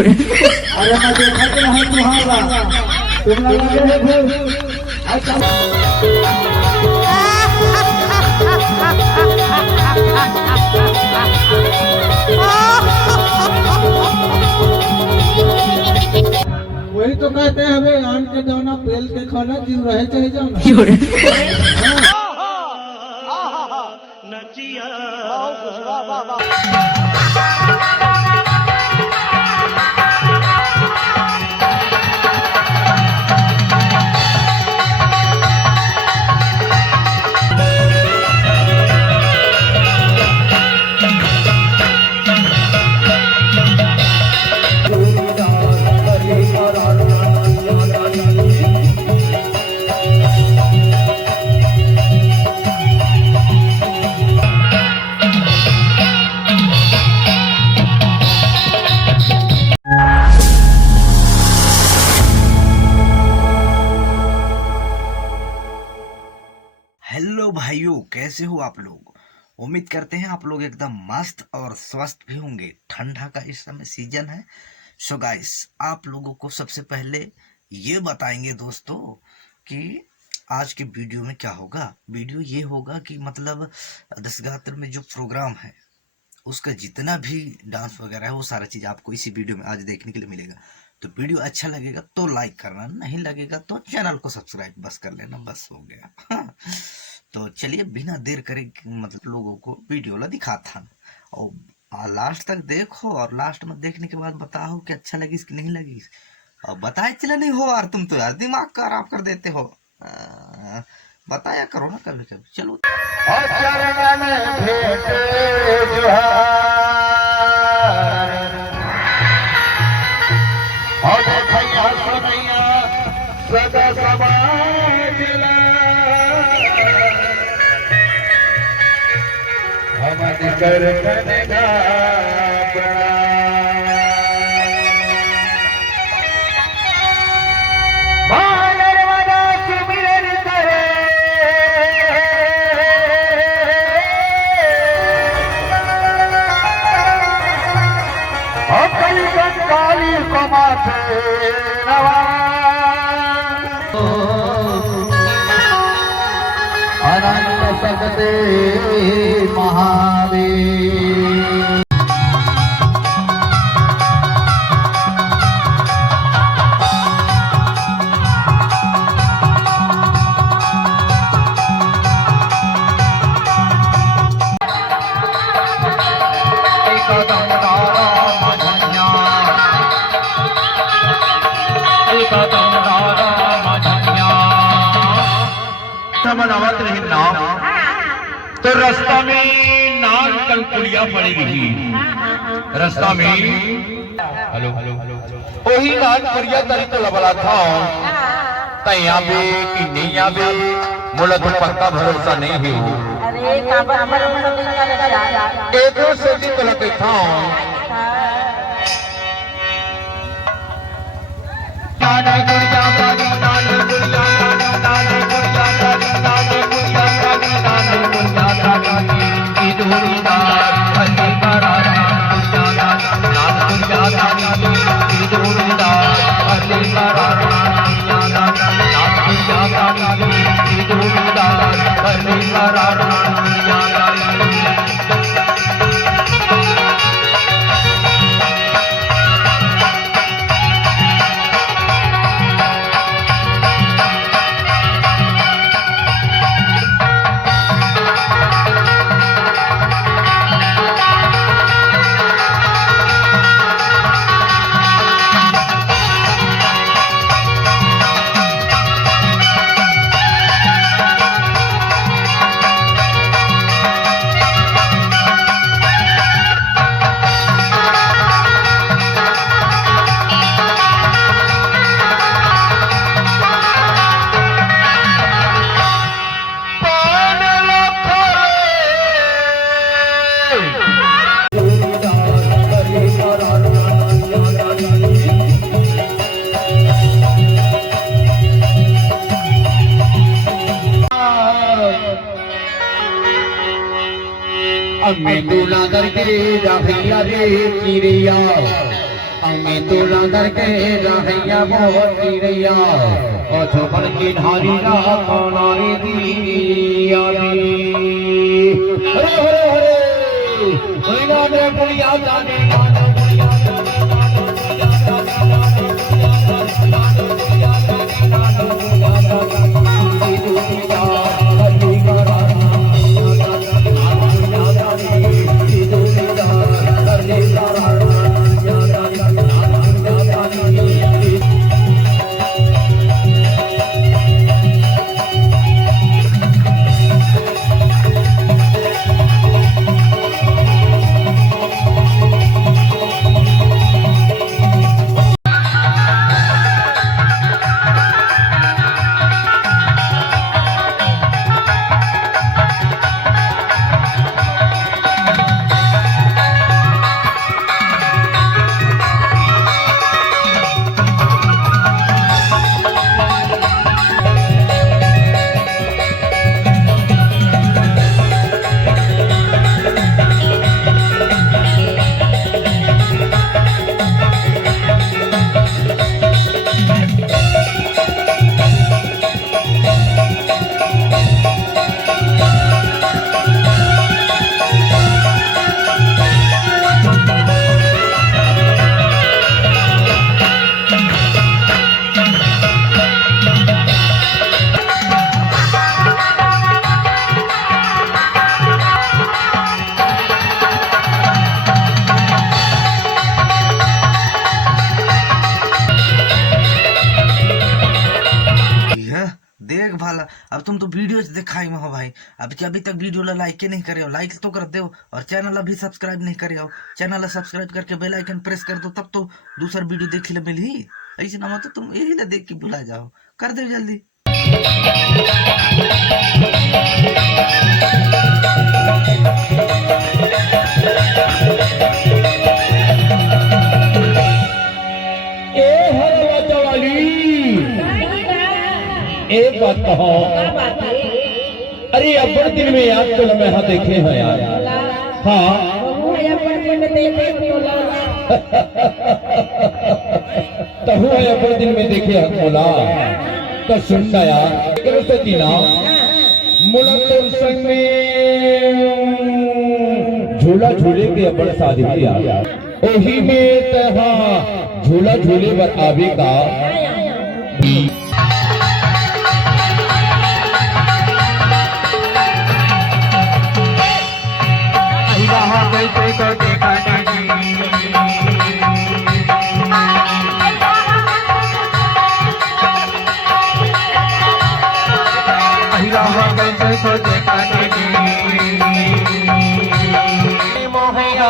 अरे मैं देखा कि नहीं तुम्हारा तुम लगे हो अच्छा वही तो कहते हैं हमें आन के जाना पेल के खाना जीव रहे चाहे जाना हेलो भाइयों, कैसे हो आप लोग। उम्मीद करते हैं आप लोग एकदम मस्त और स्वस्थ भी होंगे। ठंडा का इस समय सीजन है। सो गाइस, आप लोगों को सबसे पहले ये बताएंगे दोस्तों कि आज के वीडियो में क्या होगा। वीडियो ये होगा कि मतलब दशगात्र में जो प्रोग्राम है उसका जितना भी डांस वगैरह है वो सारा चीज़ आपको इसी वीडियो में आज देखने के लिए मिलेगा। तो वीडियो अच्छा लगेगा तो लाइक करना, नहीं लगेगा तो चैनल को सब्सक्राइब बस कर लेना, बस हो गया। तो चलिए बिना देर करे मतलब लोगों को वीडियो ला दिखाता और लास्ट तक देखो और लास्ट में देखने के बाद बताओ कि अच्छा लगी कि नहीं लगी। और बताए चला नहीं हो यार, तुम तो यार दिमाग खराब कर देते हो। बताया करो ना कभी कभी। चलो कर काली को माथे अनंत सकते महादेव। बनावत रही नाव तो रास्ता में नाग कलपुलिया पड़ेगी। रास्ता में हेलो वही नाग पुरिया तरी तो लबला था तैया बे कि नहीं आवे मोला तो पक्का भरोसा नहीं है। अरे काबर भरोसा नहीं लगा एक से दिन तो लगे था नाना गुड़िया नाना गुड़िया मैं दूला दर गिरे राहिया रे चिड़िया मैं तो लंगर के रहैया बहुत रैया और छोपन की ढाली ना नारी दिया हरे हरे हरे महीना में बुढ़िया जाने गाना बुढ़िया देख भाला अब तुम तो वीडियो दिखाई में हो भाई। अभी तक वीडियो ला लाइक नहीं करे हो, लाइक तो कर दो और चैनल अभी सब्सक्राइब नहीं करे हो, चैनल सब्सक्राइब करके बेल आइकन प्रेस कर दो, तब तो दूसरा वीडियो देखे ले मिली। ऐसे ना तो तुम यही ना देख के भुला जाओ, कर दो जल्दी। एक बात कहो, अरे अपन दिन में याद तो मैं हाँ देखे हैं यार। हाँ तहु है अपन दिन में देखे हैं बोला तो सुनना यार तो जीना मुलाकात संग में झूला झूले के अपन शादी किया ओही में तहा झूला झूले पर आवे का कैसे को देखा कैसे को देखा मोहैया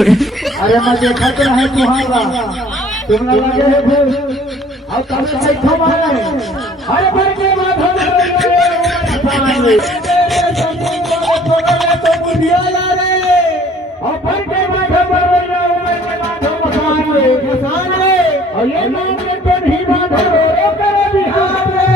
अरे मैं देखा तो नहीं तुम्हारा तुम ना लगे है फिर और कब से हमारे अरे भर के माधव रे तो बुढ़िया ला रे और भर के माधव रे किसान रे और ये नाम के तो नहीं माधव रे करे बिहार रे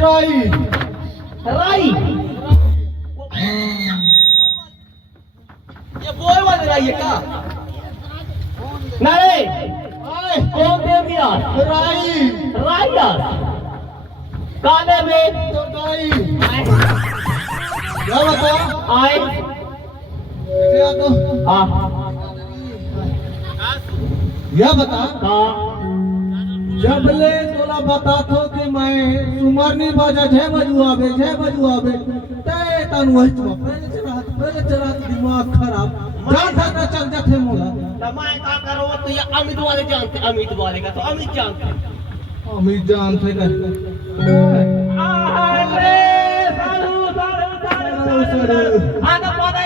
राई राई ये बोल वाले राई है क्या नहीं कौन दे दिया राई राई यार काले में तो राई क्या बता आए क्या तो हाँ यह बता जब ले तोला बता थो कि मैं सुमर नहीं बाजा 6 बजुआवे ते तन वही तो पहले चला दिमाग खराब जान था चल जाते मोला मैं का करो तो ये अमित वाले जानते अमित वाले का तो अमित जानते कर अरे सालू आधा पादा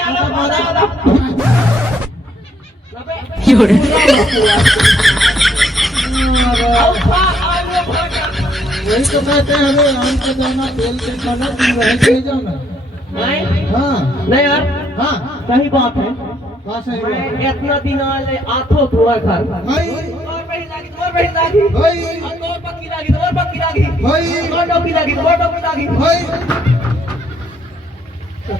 वही तो कहते हैं हम को जाना तेल से खाना नहीं जाना नहीं हाँ नहीं यार हाँ सही बात है सही बात इतना दिन आले आठो थोड़ा घर भाई और बही लागी भाई और पक्की लागी भाई और डोकी लागी भाई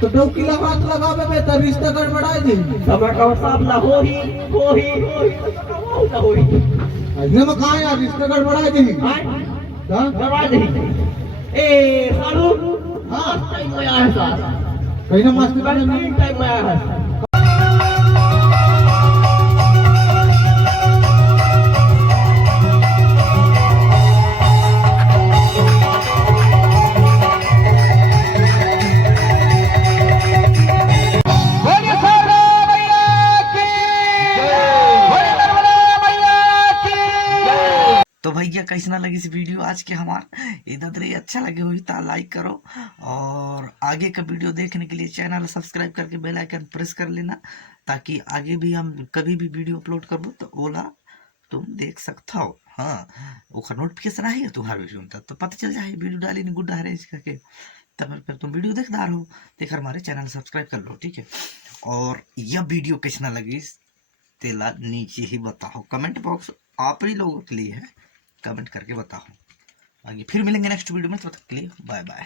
तो डोकी लगा हाथ लगावे में तो रिश्ता गड़बड़ाए जी टमाटर साहब ना हो ही अजने में कहां यार रिश्ता गड़बड़ाए जी हां गड़बड़ा जी ए सालू हां टाइम में आया सर कहीं ना मस्ती टाइम में आया है तो भैया कैसा लगी इस वीडियो आज के हमार इधर अच्छा लगे हुई तो लाइक करो और आगे का वीडियो देखने के लिए चैनल सब्सक्राइब करके बेल आइकन प्रेस कर लेना ताकि आगे भी हम कभी भी वीडियो अपलोड करबो तो ओला तुम देख सकता हो हाँ ओकर नोटिफिकेशन आई है तुम्हारे वीडियो में तो पता चल जाए वीडियो डाली नहीं गुड्डा है करके तब फिर तुम वीडियो देखदार हो देख हमारे चैनल सब्सक्राइब कर लो ठीक है। और यह वीडियो कैसा लगी तेला नीचे ही बताओ कमेंट बॉक्स आप ही लोगों के लिए है कमेंट करके बताओ आगे फिर मिलेंगे नेक्स्ट वीडियो में तब तक के लिए बाय बाय।